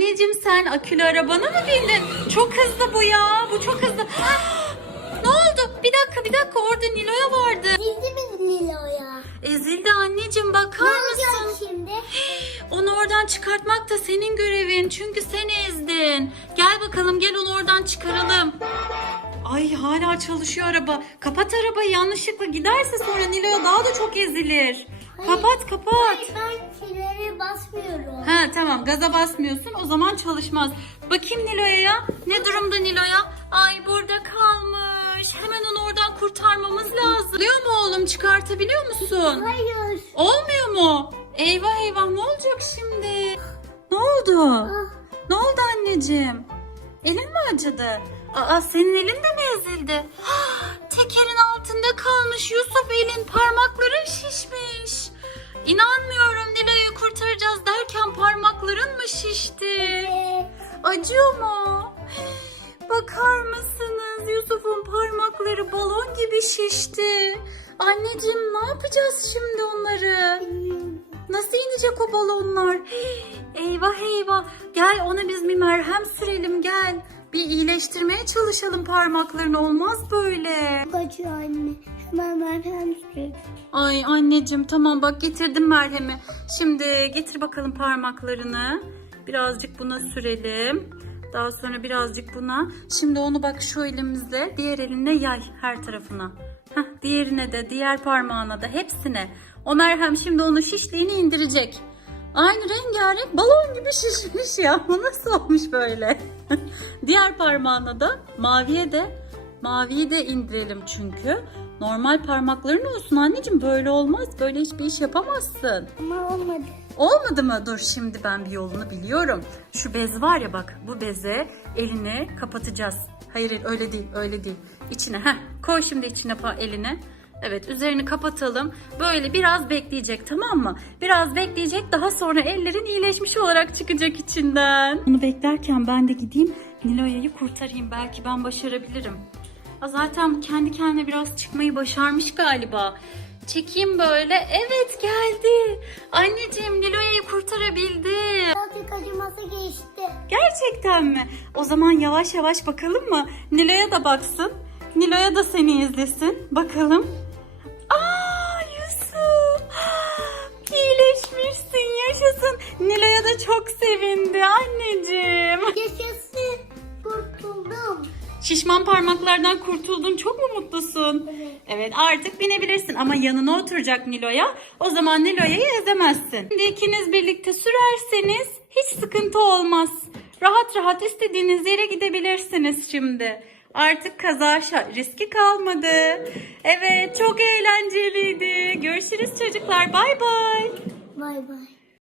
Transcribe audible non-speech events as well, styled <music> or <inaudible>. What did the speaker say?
Anneciğim sen akülü arabana mı bindin? Çok hızlı bu ya. Bu çok hızlı. <gasps> ne oldu? Bir dakika bir dakika orada Nilo'ya vardı. Gizli mi Nilo'ya? Ezildi anneciğim bakar Ne mısın? şimdi? <gasps> Onu oradan çıkartmak da senin görevin. Çünkü sen ezdin. Gel bakalım gel onu oradan çıkaralım. Ay hala çalışıyor araba. Kapat arabayı yanlışlıkla giderse sonra Nilo'ya daha da çok ezilir. Kapat kapat. Hayır ben frene basmıyorum. Ha tamam gaza basmıyorsun o zaman çalışmaz. Bakayım Nilo'ya ya. Ne durumda Nilo'ya? Ay burada kalmış. Hemen onu oradan kurtarmamız lazım. Biliyor mu oğlum çıkartabiliyor musun? Hayır. Olmuyor mu? Eyvah eyvah ne olacak şimdi? Ne oldu? Ah, Ne oldu anneciğim? Elin mi acıdı? Aa senin elin de mi ezildi? <gasps> Tekerin altında kalmış Yusuf elin parmakların Acıyor mu? Bakar mısınız Yusuf'un parmakları balon gibi şişti. Anneciğim ne yapacağız şimdi onları? Nasıl inecek o balonlar? <gasps> Eyvah eyvah. Gel ona biz bir merhem sürelim gel. Bir iyileştirmeye çalışalım parmaklarını olmaz böyle. Acıyor anne. Hemen merhem sür. Ay anneciğim tamam bak getirdim merhemi. Şimdi getir bakalım parmaklarını. Birazcık buna sürelim. Daha sonra birazcık buna. Şimdi onu bak şu elimizle diğer eline yay her tarafına. Heh, diğerine de diğer parmağına da hepsine. O merhem şimdi onun şişliğini indirecek. Aynı rengarenk balon gibi şişmiş ya. <laughs> Bu nasıl olmuş böyle? <laughs> diğer parmağına da maviye de maviyi de indirelim çünkü. Normal parmakların olsun anneciğim böyle olmaz. Böyle hiçbir iş yapamazsın. Ama olmadı. Olmadı mı? Dur şimdi ben bir yolunu biliyorum. Şu bez var ya bak bu beze elini kapatacağız. Hayır hayır, öyle değil öyle değil. İçine heh koy şimdi içine elini. Evet üzerini kapatalım. Böyle biraz bekleyecek tamam mı? Biraz bekleyecek daha sonra ellerin iyileşmiş olarak çıkacak içinden. Bunu beklerken ben de gideyim Niloya'yı kurtarayım. Belki ben başarabilirim. Zaten kendi kendine biraz çıkmayı başarmış galiba. Çekeyim böyle. Evet geldi. Anneciğim Niloya'yı kurtarabildim. Birazcık acıması geçti. Gerçekten mi? O zaman yavaş yavaş bakalım mı? Nilo'ya da baksın. Nilo'ya da seni izlesin. Bakalım. Aa Yusuf. <gasps> İyileşmişsin yaşasın. Nilo'ya da çok sevindi anneciğim. Yaşasın. Şişman parmaklardan kurtuldun. Çok mu mutlusun? Evet. Evet artık binebilirsin ama yanına oturacak Nilo'ya. O zaman Nilo'ya'yı ezemezsin. Şimdi ikiniz birlikte sürerseniz hiç sıkıntı olmaz. Rahat rahat istediğiniz yere gidebilirsiniz şimdi. Artık kaza riski kalmadı. Evet çok eğlenceliydi. Görüşürüz çocuklar. Bay bay. Bay bay.